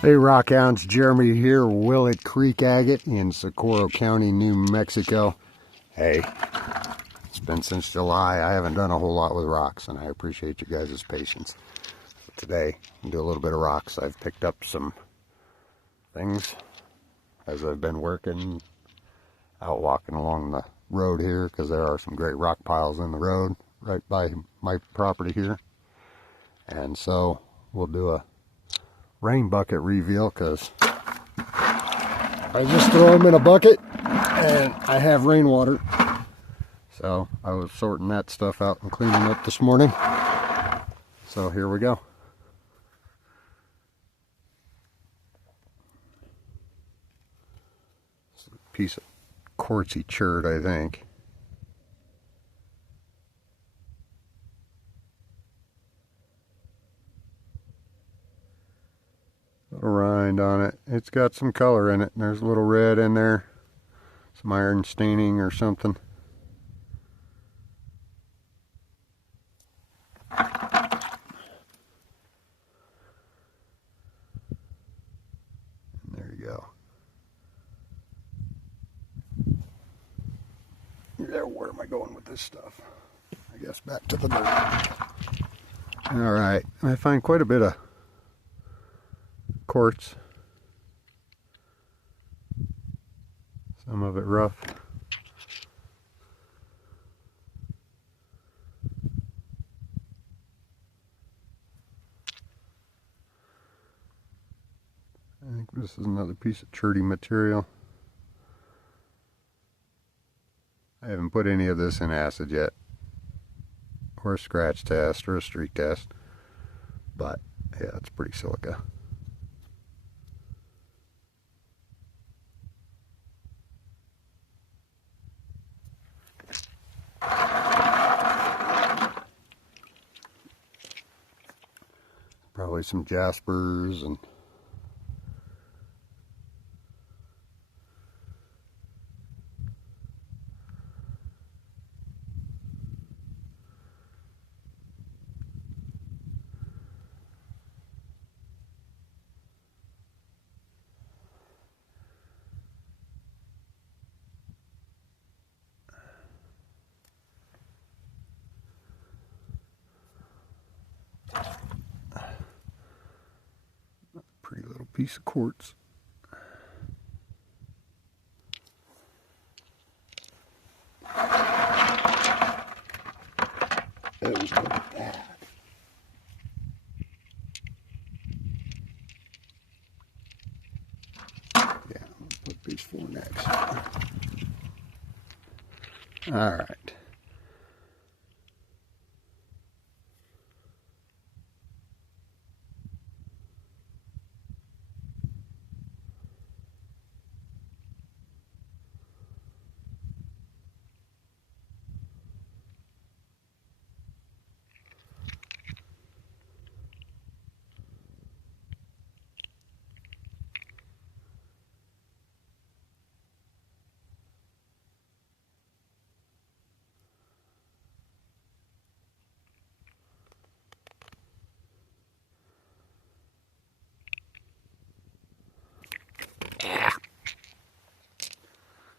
Hey Rockhounds, Jeremy here, Willett Creek Agate in Socorro County, New Mexico. Hey, it's been since July. I haven't done a whole lot with rocks, and I appreciate you guys' patience. So today, I'll do a little bit of rocks. I've picked up some things as I've been working, out walking along the road here, because there are some great rock piles in the road right by my property here. And so, we'll do a rain bucket reveal, because I just throw them in a bucket and I have rainwater. So I was sorting that stuff out and cleaning up this morning. So here we go. It's a piece of quartzy chert, I think. Little rind on it. It's got some color in it, and there's a little red in there, some iron staining or something. And there you go. There, where am I going with this stuff? I guess back to the dirt. All right, I find quite a bit of quartz. Some of it rough. I think this is another piece of cherty material. I haven't put any of this in acid yet, or a scratch test, or a streak test, but yeah, it's pretty silica. Probably some jaspers and pretty little piece of quartz. Oh, look at that. Yeah, I'll put piece 4 next. All right.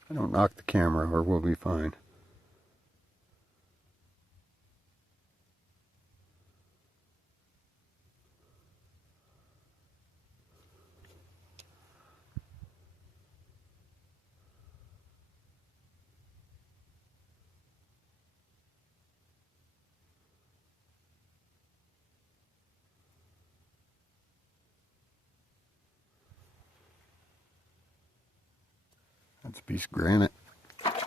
I don't knock the camera or we'll be fine. That's a piece of granite. If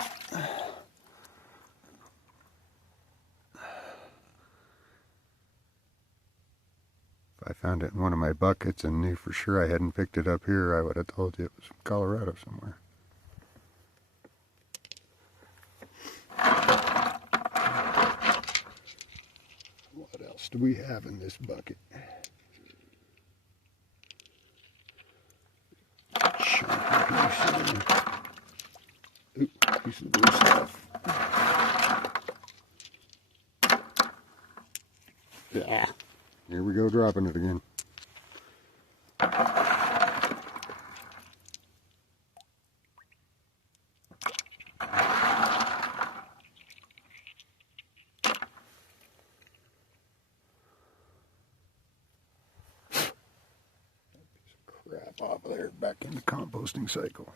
I found it in one of my buckets and knew for sure I hadn't picked it up here, I would have told you it was from Colorado somewhere. What else do we have in this bucket? Ooh, piece of blue stuff. Yeah. Here we go, dropping it again. crap off of there, back in the composting cycle.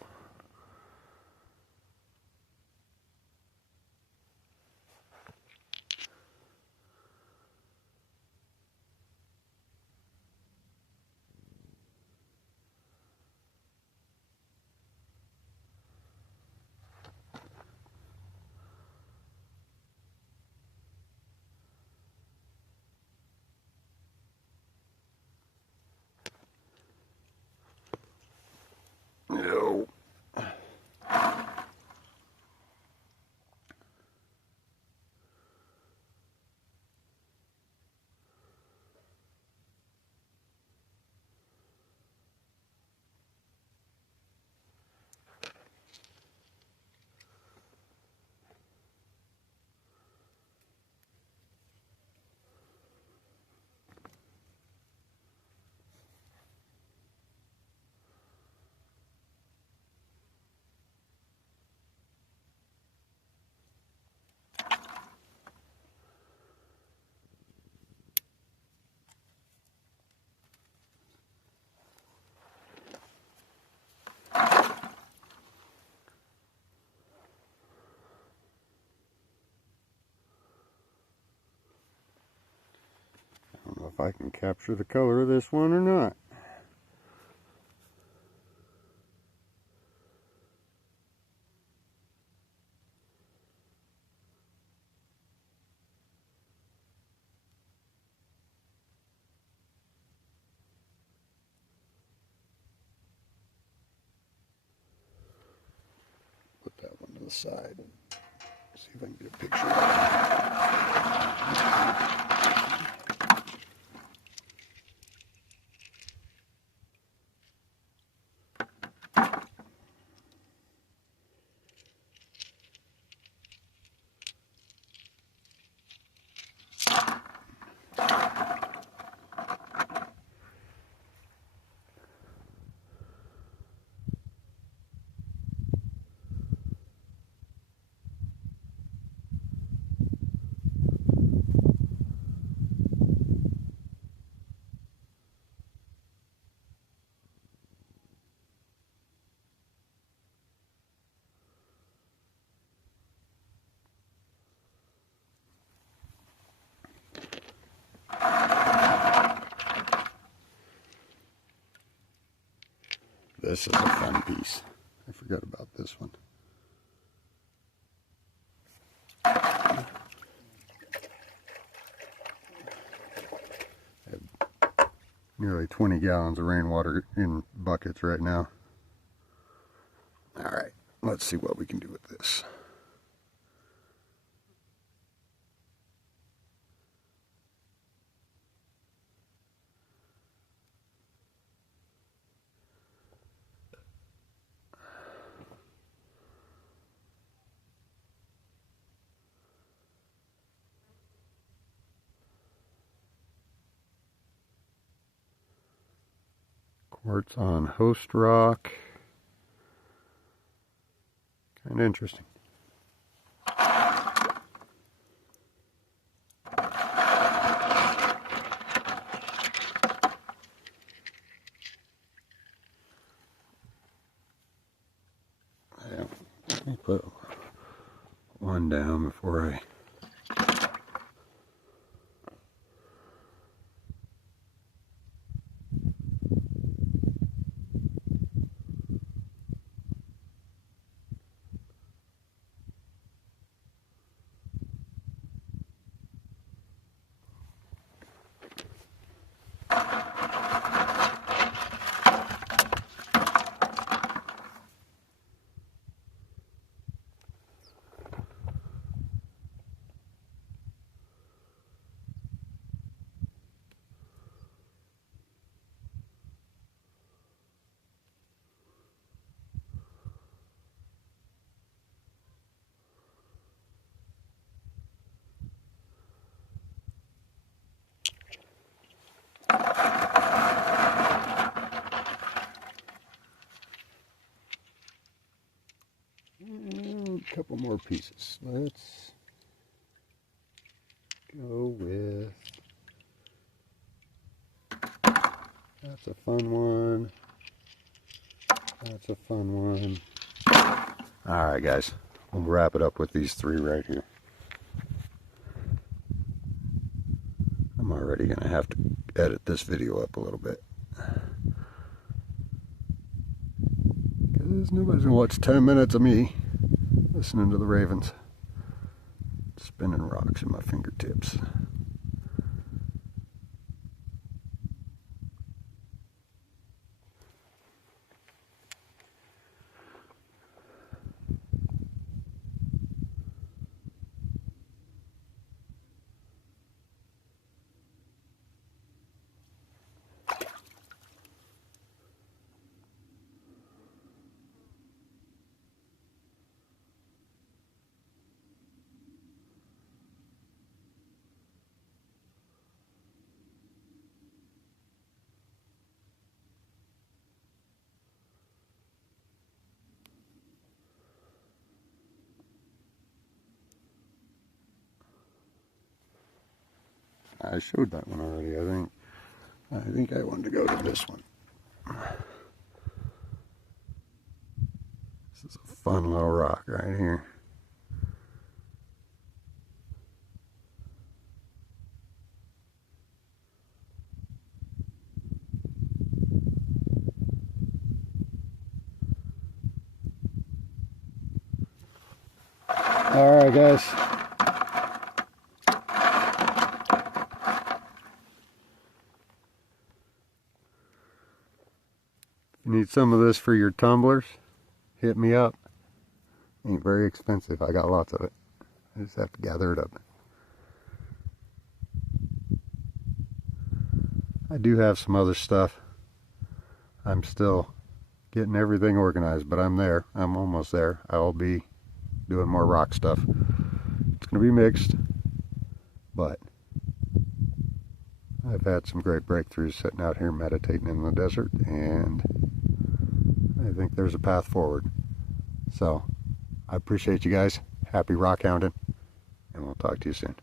No. I don't know if I can capture the color of this one or not. Put that one to the side. See if I can get a picture of it. This is a fun piece. I forgot about this one. I have nearly 20 gallons of rainwater in buckets right now. All right, let's see what we can do with this. Quartz on host rock. Kind of interesting. Yeah, let me put one down before I... A couple more pieces. Let's go with... That's a fun one. That's a fun one. Alright guys, we'll wrap it up with these three right here. I'm already going to have to edit this video up a little bit. Because nobody's going to watch 10 minutes of me listening to the ravens spinning rocks in my fingertips. I showed that one already, I think I wanted to go to this one. This is a fun little rock right here. Alright guys. You need some of this for your tumblers? Hit me up. Ain't very expensive. I got lots of it. I just have to gather it up. I do have some other stuff. I'm still getting everything organized, but I'm there. I'm almost there. I'll be doing more rock stuff. It's going to be mixed, but I've had some great breakthroughs sitting out here meditating in the desert, and I think there's a path forward. So I appreciate you guys. Happy rock hounding, and we'll talk to you soon.